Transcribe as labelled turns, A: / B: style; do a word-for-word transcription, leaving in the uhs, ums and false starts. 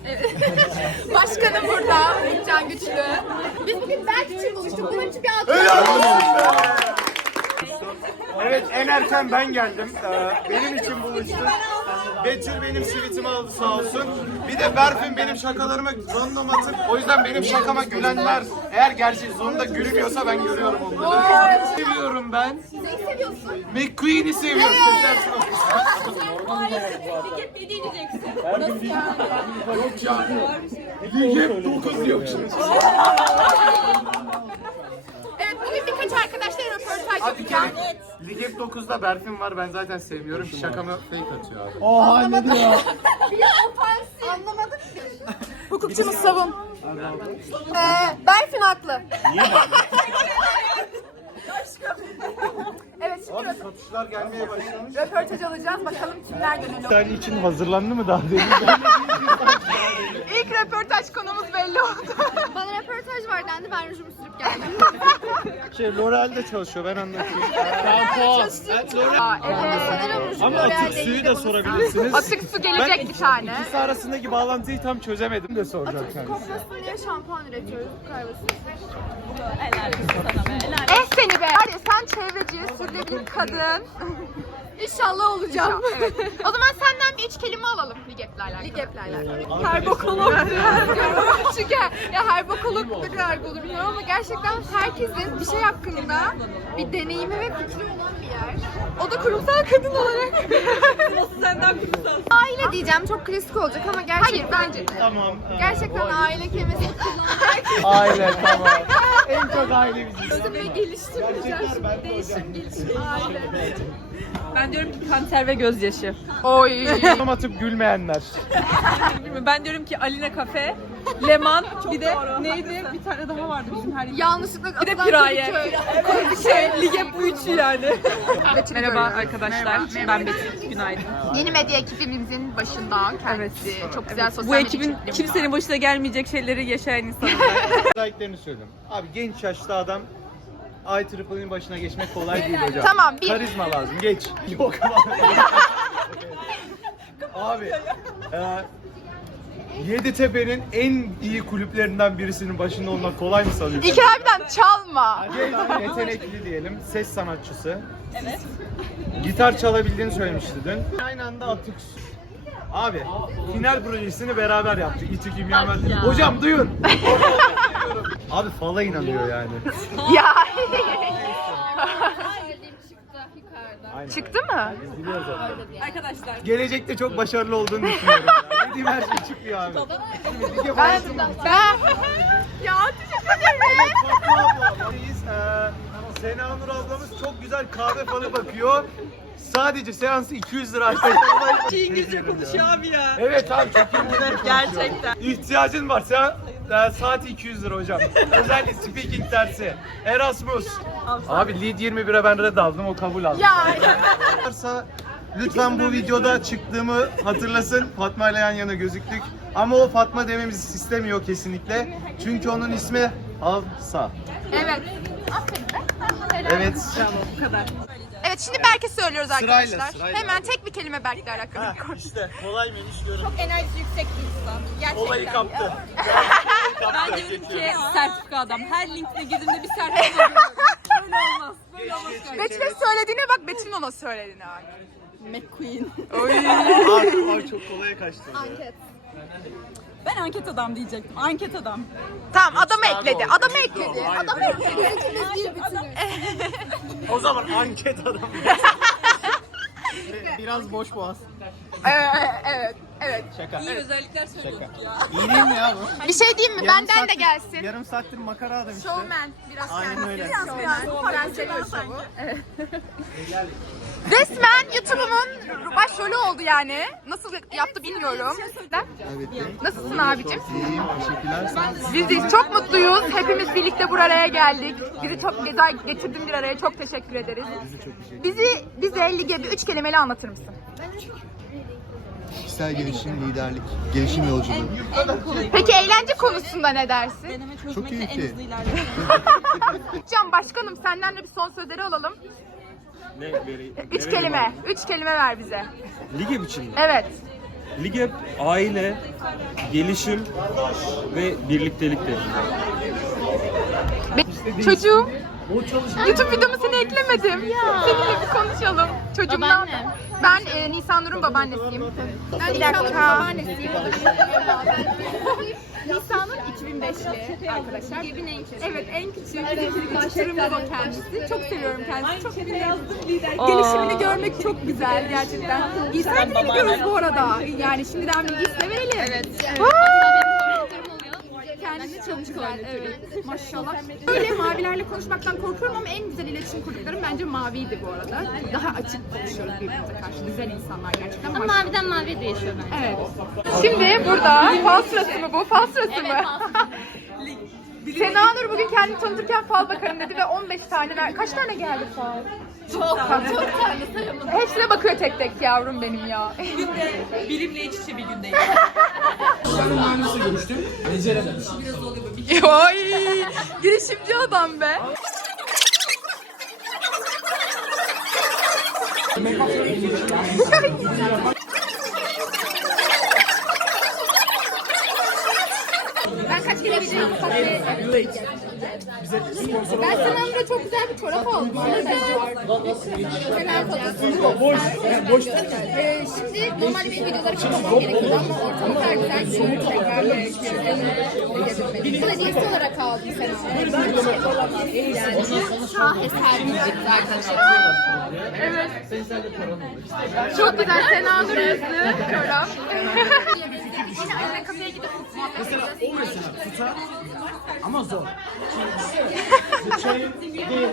A: Evet. Başkanım burada, Can Güçlü. Biz bugün Berk için buluştuk. Bunun için bir alkış.
B: Evet, en erken ben geldim. Ee, benim için buluştuk. Betül benim sivitimi aldı sağ olsun. Bir de Berfin benim şakalarıma random atıp, o yüzden benim şakama gülenler eğer gerçek zorunda gülmüyorsa ben görüyorum onları. Seviyorum ben.
A: Neyi seviyorsun?
B: McQueen'i seviyorum.
A: Ligep ne diyeceksin?
B: Yok ya. Ligep dokuz yok şimdi.
A: Evet, bugün birkaç arkadaşla röportaj yapacağım.
B: Ligep dokuzda Berfin var, ben zaten sevmiyorum. Şakamı fake atıyor abi.
C: Oha ne diyor?
A: Bir ofansif. Anlamadım. Hukukçumuz savun. Ee, Berfin haklı.
B: Niye
A: Evet, şimdi
B: Abi satışlar gelmeye başlamış.
A: röportaj alacağız. Bakalım kimler gönüllü.
B: Sen için hazırlandı mı daha demin?
A: İlk röportaj konumuz belli oldu.
D: Bana röportaj var dendi, ben rujumu sürüp geldim.
B: Şey, L'Oreal'de çalışıyor, ben anlatayım.
A: Aa, evet.
D: Sanırım rujum
B: Ama atık
D: L'Oreal'de
B: suyu
D: iyi
B: da
D: de
B: sorabilirsiniz.
A: Atık su gelecek
B: Ben
A: bir tane.
B: İkisi arasındaki bağlantıyı tam çözemedim de soracağım kendisi.
D: kokmasın diye şampuan üretiyoruz bu kaybasın.
A: Eh seni be. Hadi sen çevreciye sürülebilir kadın.
D: İnşallah olacağım.
A: Evet. O zaman senden bir üç kelime alalım Ligep'le alakalı.
D: Ligep'le alakalı.
A: Herbokolog. Çünkü ya herbokolog ne kadar olur bilmiyorum ama gerçekten herkesin bir şey hakkında bir deneyimi ve fikri olan bir yer. O da kurumsal kadın olarak. Nasıl senden kurumsal?
D: Aile diyeceğim, çok klasik olacak ama gerçekten.
A: Hayır bence de.
B: Tamam.
D: Gerçekten aile kelimesini kullanmak.
B: Aile tamam. En çok aile biziz.
D: Özümü geliştireceğiz. Değişim, gelişim. Aile.
E: Ben diyorum ki kanser ve gözyaşı.
A: Oy.
B: Tam atıp gülmeyenler.
E: Ben diyorum ki Alina Kafe, Leman, bir de neydi? Bir tane daha vardı bizim her
D: Yanlışlıkla
E: Bir de
D: atılan
E: Piraye.
D: Kadıköy.
E: Bir şey, Lige bu üçü yani.
A: Betül'ü
E: Merhaba
A: görüyoruz.
E: arkadaşlar,
A: Merhaba,
E: ben
A: merhaba.
E: Betül, günaydın.
A: Yeni medya ekibimizin başında kendisi. Çok güzel sosyal
E: Bu
A: medya
E: ekibin
A: içeriklerimiz
E: kimsenin
A: var.
E: başına gelmeyecek şeyleri yaşayan insanlar.
B: Özelliklerini söylüyorum. Abi genç yaşta adam I E E E'nin başına geçmek kolay değil hocam.
A: Tamam, bir-
B: Karizma lazım, geç. Yok abi. E, Yeditepe'nin en iyi kulüplerinden birisinin başında olmak kolay mı sanıyorsun?
A: İlker abiden çalma.
B: Genç, yetenekli diyelim, ses sanatçısı. Evet. Gitar çalabildiğini söylemişti dün. Aynı anda atık. Abi, final projesini beraber yaptık. İTÜ Kimya Mühendisliği. Hocam duyun. Abi fala inanıyor yani.
A: Ya.
B: Aynen.
A: Çıktı mı?
B: Biz biliyoruz onu.
E: Arkadaşlar.
B: Gelecekte çok başarılı olduğunu düşünüyorum. Yani. Dediğim her şey çıkıyor abi. Şimdi lige
A: Ben,
B: başlayalım.
A: ben. Ya teşekkür ederim.
B: Fatma abla, biz, eee, Sena Nur ablamız çok güzel kahve falı bakıyor. Sadece seansı iki yüz lira açtı.
E: İngilizce konuşuyor abi ya.
B: Evet abi çok iyi İngilizce
E: Gerçekten.
B: konuşuyor. İhtiyacın var. Sen e, saati iki yüz lira hocam. Özellikle speaking dersi. Erasmus. Abi Lead yirmi bire ben red aldım, o kabul aldı.
A: Ya.
B: Varsa lütfen bu videoda çıktığımı hatırlasın. Fatma ile yan yana gözüktük. Ama o Fatma dememizi istemiyor kesinlikle. Çünkü onun ismi Hafsa.
A: Evet.
B: Evet.
E: Bu kadar.
A: Evet şimdi Berk'e söylüyoruz
B: Sırayla,
A: arkadaşlar.
B: sırayla.
A: Hemen tek bir kelime Berk'le alakalı bir konu.
B: İşte kolay mıymış diyorum.
A: Enerjisi yüksek bir insan. Gerçekten.
B: Olayı kaptı.
E: Ben diyorum ki sertifika adam. Her linkine girdiğimde bir sertifika görüyorum. Böyle olmaz. Böyle olmaz.
A: Betül'e söylediğine bak, Betül'ün ona söylediğine bak.
E: McQueen.
A: Oy.
B: Ay, ay çok kolaya kaçtı.
D: Anket.
E: Ben anket adam diyecektim. Anket adam.
A: Tamam adamı ekledi. Adamı ekledi. Adamı ekledi.
D: İkimiz bir bütünüz.
B: O zaman anket adamı. Biraz boş boğaz.
A: Ee, evet. Evet.
B: Şaka.
E: İyi özellikler söylüyorsun ya.
B: İyi değil mi ya bu?
A: Bir şey diyeyim mi?
B: Yarım
A: Benden de
B: saattir-
A: gelsin.
B: Yarım saattir makara adam işte.
A: Showman. Biraz
B: Aynen
A: kendisi.
B: öyle.
A: Showman. Ben seviyorum şovu. Evet. Resmen YouTube'umun başrolü oldu yani. Nasıl yaptı bilmiyorum. Nasılsın abicim?
B: İyiyim, teşekkürler.
A: Biz de çok mutluyuz. Hepimiz birlikte buraya geldik. Bizi çok güzel getirdin bir araya. Çok teşekkür ederiz. Bizi bize lige bir üç kelimeyle anlatır mısın?
F: Kişisel gelişim, liderlik, gelişim yolculuğu.
A: Peki eğlence konusunda ne dersin?
E: Deneme
F: Çok
E: çözmekte en
F: keyifli.
E: hızlı ilerliyorum.
A: Can başkanım senden de bir son sözleri alalım.
B: Ne, böyle,
A: Üç kelime. Üç kelime ver bize.
B: Lige biçimde.
A: Evet.
C: Lig hep aile, gelişim ve birlikteliktir.
A: Çocuğum. YouTube videomu seni eklemedim. Seninle bir konuşalım. Çocuğumdan. Ben e, Nisanur'un babaannesiyim.
D: Ben Nisan'ın babaannesiyim. Nisan'ın iki bin beşli arkadaşlar. Gebin en küçüğü. Evet en küçüğü. Küçüklerimde o kendisi. Çok seviyorum kendisini. Çok gelişimini görmek çok güzel gerçekten. İlser de gidiyoruz bu arada. Yani şimdiden bir isme verelim. Evet. Kendisi çok güzel, evet. Maşallah. Böyle mavilerle konuşmaktan korkuyorum ama en güzel iletişim kurduklarım bence maviydi bu arada. Daha açık konuşuyoruz birbirimize karşı. Güzel insanlar gerçekten.
E: Ama
D: Maşallah.
E: maviden maviye değişiyor bence.
A: Evet. Şimdi burada fal sırası mı bu? Fal sırası mı? Sena Nur bugün kendini tanıtırken fal bakarım dedi ve on beş tane ver. Kaç tane geldi fal? Çok, çok tane sayamadım. Hepsine bakıyor tek tek yavrum benim ya.
E: Bilimle iç içe bir gündeyim.
B: Ben mühendisle görüştüm. Beceremedim.
A: Ay, girişimci adam be.
D: Ben kaç kere gideceğim bu kafeye? Ben Senam'da çok güzel bir çorap aldım. Selam fotoğrafı. Boş, boş. Ee, şimdi normalde benim videoları kapamam gerekiyordu ama ortamı kadar güzel ki şunu tekrar gerekiyor. Bu hediyesi olarak aldım Senam'da. Yani şaheser bir arkadaşlar.
A: Evet. Çok güzel Sena Nur yazdı. Çorap.
D: Yine öyle kafeye gidip
B: Mesela o mesela tutar ama zor. Şimdi çayın değil.